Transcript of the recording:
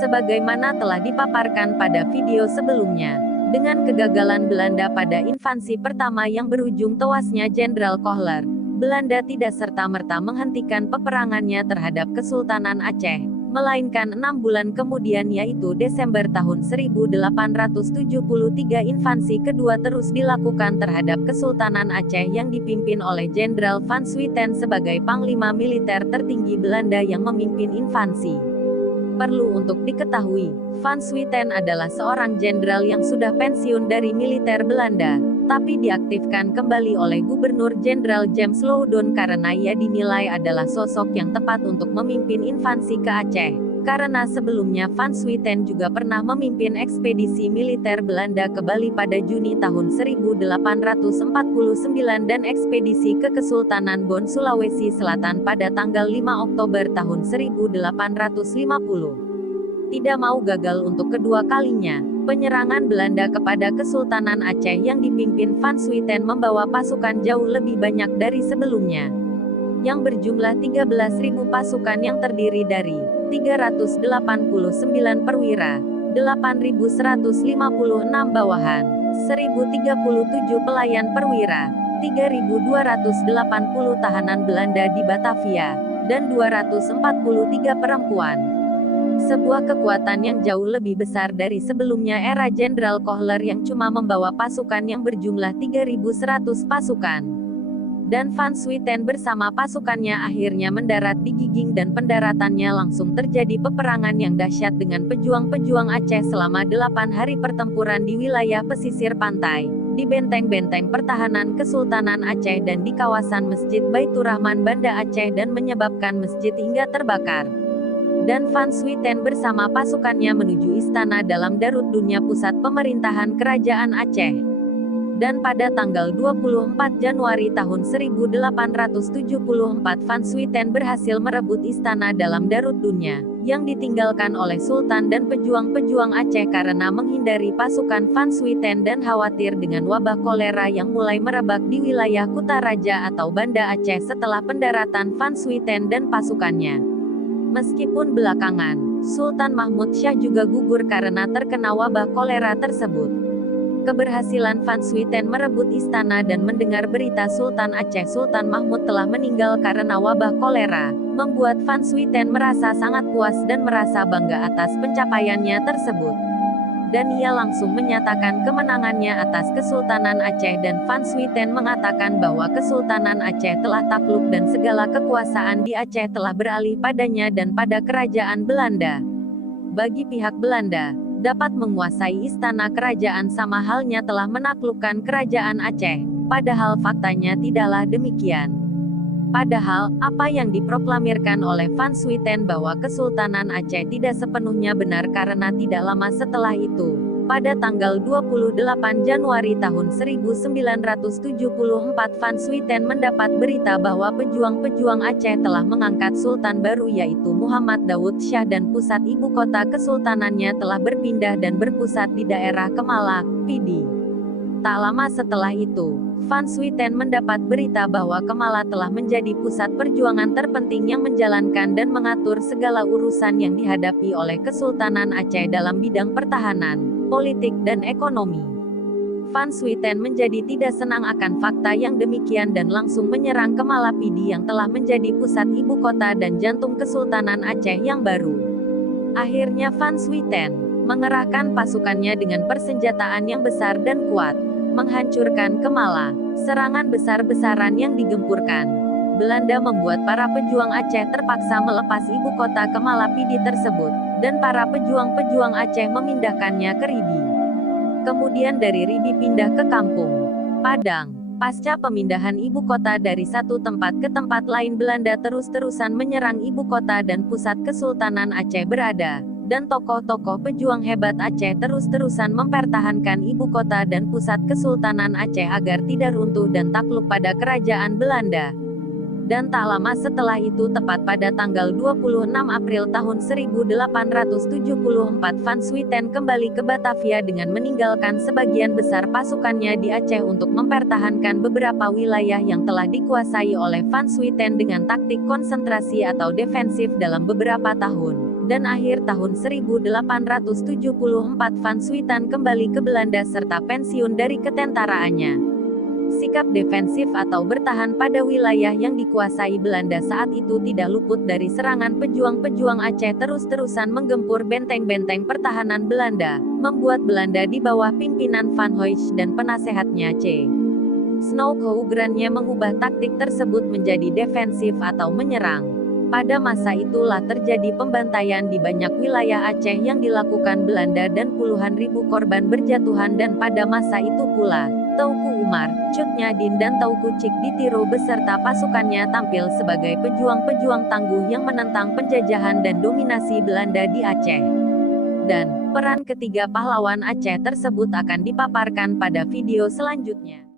Sebagaimana telah dipaparkan pada video sebelumnya, dengan kegagalan Belanda pada invasi pertama yang berujung tewasnya Jenderal Kohler, Belanda tidak serta-merta menghentikan peperangannya terhadap Kesultanan Aceh, melainkan 6 bulan kemudian yaitu Desember tahun 1873 invasi kedua terus dilakukan terhadap Kesultanan Aceh yang dipimpin oleh Jenderal Van Swieten sebagai panglima militer tertinggi Belanda yang memimpin invasi. Perlu untuk diketahui, Van Swieten adalah seorang jenderal yang sudah pensiun dari militer Belanda, tapi diaktifkan kembali oleh Gubernur Jenderal James Loudon karena ia dinilai adalah sosok yang tepat untuk memimpin invasi ke Aceh. Karena sebelumnya Van Swieten juga pernah memimpin ekspedisi militer Belanda ke Bali pada Juni tahun 1849 dan ekspedisi ke Kesultanan Bon Sulawesi Selatan pada tanggal 5 Oktober tahun 1850. Tidak mau gagal untuk kedua kalinya, penyerangan Belanda kepada Kesultanan Aceh yang dipimpin Van Swieten membawa pasukan jauh lebih banyak dari sebelumnya, yang berjumlah 13.000 pasukan yang terdiri dari 389 perwira, 8.156 bawahan, 1.037 pelayan perwira, 3.280 tahanan Belanda di Batavia, dan 243 perempuan. Sebuah kekuatan yang jauh lebih besar dari sebelumnya era Jenderal Kohler yang cuma membawa pasukan yang berjumlah 3.100 pasukan. Dan Van Swieten bersama pasukannya akhirnya mendarat di Giging dan pendaratannya langsung terjadi peperangan yang dahsyat dengan pejuang-pejuang Aceh selama 8 hari pertempuran di wilayah pesisir pantai, di benteng-benteng pertahanan Kesultanan Aceh dan di kawasan Masjid Baitur Rahman Banda Aceh dan menyebabkan masjid hingga terbakar. Dan Van Swieten bersama pasukannya menuju istana dalam Darut Dunya pusat pemerintahan Kerajaan Aceh. Dan pada tanggal 24 Januari tahun 1874 Van Swieten berhasil merebut istana dalam Darut Dunya, yang ditinggalkan oleh Sultan dan pejuang-pejuang Aceh karena menghindari pasukan Van Swieten dan khawatir dengan wabah kolera yang mulai merebak di wilayah Kutaraja atau Banda Aceh setelah pendaratan Van Swieten dan pasukannya. Meskipun belakangan, Sultan Mahmud Syah juga gugur karena terkena wabah kolera tersebut. Keberhasilan Van Swieten merebut istana dan mendengar berita Sultan Aceh Sultan Mahmud telah meninggal karena wabah kolera, membuat Van Swieten merasa sangat puas dan merasa bangga atas pencapaiannya tersebut. Dan ia langsung menyatakan kemenangannya atas Kesultanan Aceh dan Van Swieten mengatakan bahwa Kesultanan Aceh telah takluk dan segala kekuasaan di Aceh telah beralih padanya dan pada kerajaan Belanda. Bagi pihak Belanda, dapat menguasai istana kerajaan sama halnya telah menaklukkan kerajaan Aceh, padahal faktanya tidaklah demikian. Padahal, apa yang diproklamirkan oleh Van Swieten bahwa Kesultanan Aceh tidak sepenuhnya benar karena tidak lama setelah itu, pada tanggal 28 Januari tahun 1974 Van Swieten mendapat berita bahwa pejuang-pejuang Aceh telah mengangkat Sultan baru yaitu Muhammad Daud Syah dan pusat ibu kota kesultanannya telah berpindah dan berpusat di daerah Kemala, Pidi. Tak lama setelah itu, Van Swieten mendapat berita bahwa Kemala telah menjadi pusat perjuangan terpenting yang menjalankan dan mengatur segala urusan yang dihadapi oleh Kesultanan Aceh dalam bidang pertahanan, politik dan ekonomi. Van Swieten menjadi tidak senang akan fakta yang demikian dan langsung menyerang Kemala Pidi yang telah menjadi pusat ibu kota dan jantung Kesultanan Aceh yang baru. Akhirnya Van Swieten mengerahkan pasukannya dengan persenjataan yang besar dan kuat, menghancurkan Kemala. Serangan besar-besaran yang digempurkan Belanda membuat para pejuang Aceh terpaksa melepas ibu kota Kemala Pidi tersebut, dan para pejuang-pejuang Aceh memindahkannya ke Ribi. Kemudian dari Ribi pindah ke Kampung Padang. Pasca pemindahan ibu kota dari satu tempat ke tempat lain Belanda terus-terusan menyerang ibu kota dan pusat Kesultanan Aceh berada, dan tokoh-tokoh pejuang hebat Aceh terus-terusan mempertahankan ibu kota dan pusat Kesultanan Aceh agar tidak runtuh dan takluk pada kerajaan Belanda. Dan tak lama setelah itu tepat pada tanggal 26 April tahun 1874 Van Swieten kembali ke Batavia dengan meninggalkan sebagian besar pasukannya di Aceh untuk mempertahankan beberapa wilayah yang telah dikuasai oleh Van Swieten dengan taktik konsentrasi atau defensif dalam beberapa tahun. dan akhir tahun 1874 Van Swieten kembali ke Belanda serta pensiun dari ketentaraannya. Sikap defensif atau bertahan pada wilayah yang dikuasai Belanda saat itu tidak luput dari serangan pejuang-pejuang Aceh terus-terusan menggempur benteng-benteng pertahanan Belanda, membuat Belanda di bawah pimpinan Van Hoytje dan penasehatnya C. Snoeck-Ougrannya mengubah taktik tersebut menjadi defensif atau menyerang. Pada masa itulah terjadi pembantaian di banyak wilayah Aceh yang dilakukan Belanda dan puluhan ribu korban berjatuhan dan pada masa itu pula, Teuku Umar, Cut Nyadin dan Teuku Cik Ditiro beserta pasukannya tampil sebagai pejuang-pejuang tangguh yang menentang penjajahan dan dominasi Belanda di Aceh. Dan, peran ketiga pahlawan Aceh tersebut akan dipaparkan pada video selanjutnya.